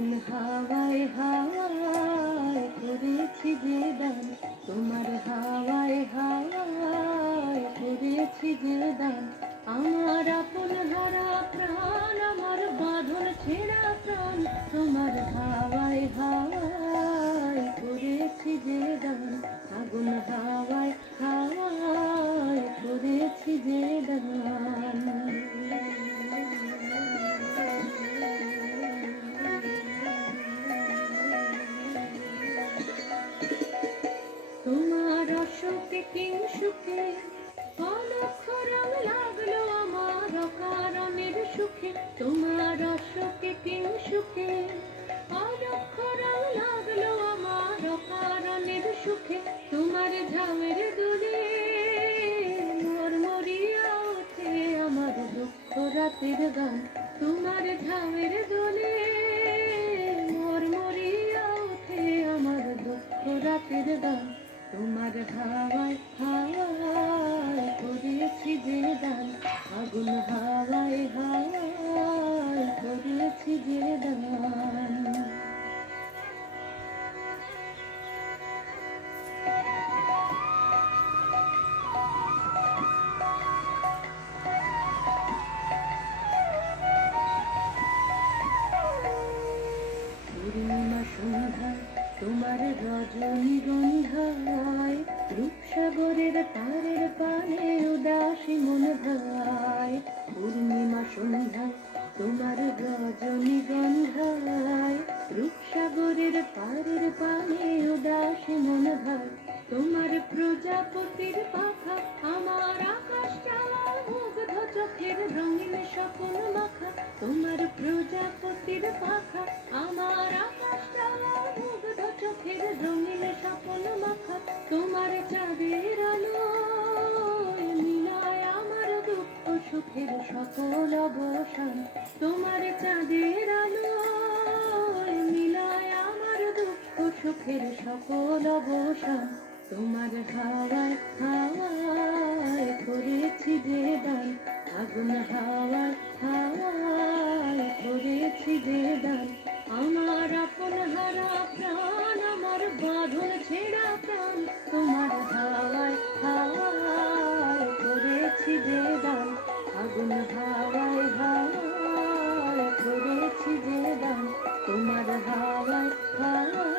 আগুন হাওয়ায় হাওয়ায় করেছি যে দান, তোমার হাওয়ায় হাওয়ায় করেছি যে দান। আমার আপন হারা প্রাণ, আমার বাঁধন ছেঁড়া প্রাণ, তোমার হাওয়ায় হাওয়ায় করেছি যে দান। আগুন হাওয়ায় হাওয়ায় করেছি যে দান। তোমার অসুখে কিংসুখে অলক্ষ রং লাগলো আমার অকারণের সুখে। তোমার অসুখে কিংসুখে অলক্ষ রং লাগলো আমার অকারণের সুখে। তোমার ঝামের দুলে মরমরিয়া ওঠে আমার দুঃখ রাতের গান। তোমার ঝামের দোলে মরমরিয়া ওঠে আমার দুঃখ রাতের গান। তোমার হাওয়ায় হাওয়ায় করেছি যে দান, আগুন হাওয়ায় হাওয়ায় করেছি যে দান। পূর্ণিমা সন্ধ্যায় তোমার রজনীগন্ধায়, রূপসাগরের তারের পানে উদাসী মন ভায়। পূর্ণিমা সন্ধ্যায় তোমার রজনীগন্ধায়, রূপসাগরের পারের পানে উদাসী মন ভায়। তোমার প্রজাপতির পাখা আমার আকাশ চাওয়া মুগ্ধ চোখের রঙিন স্বপ্ন মাখা। তোমার প্রজাপতির পাখা আমার আকাশ চাওয়া মুগ্ধ চোখের রঙিন স্বপ্ন মাখা। তোমার চাঁদের আলো মিলায় আমার দুঃখ সুখের সকল অবসান। তোমার চাঁদের আলো মিলায় আমার দুঃখ সুখের সকল অবসান। তোমার হাওয়ায় হাওয়ায় করেছি যে দান, আগুন হাওয়ায় হাওয়ায় করেছি যে দান। আমার আপন হারা প্রাণ, আমার বাঁধন ছেঁড়া প্রাণ, তোমার হাওয়ায় হাওয়ায় করেছি যে দান। আগুন হাওয়ায় হাওয়ায় করেছি যে দান, তোমার হাওয়ায় হাওয়ায়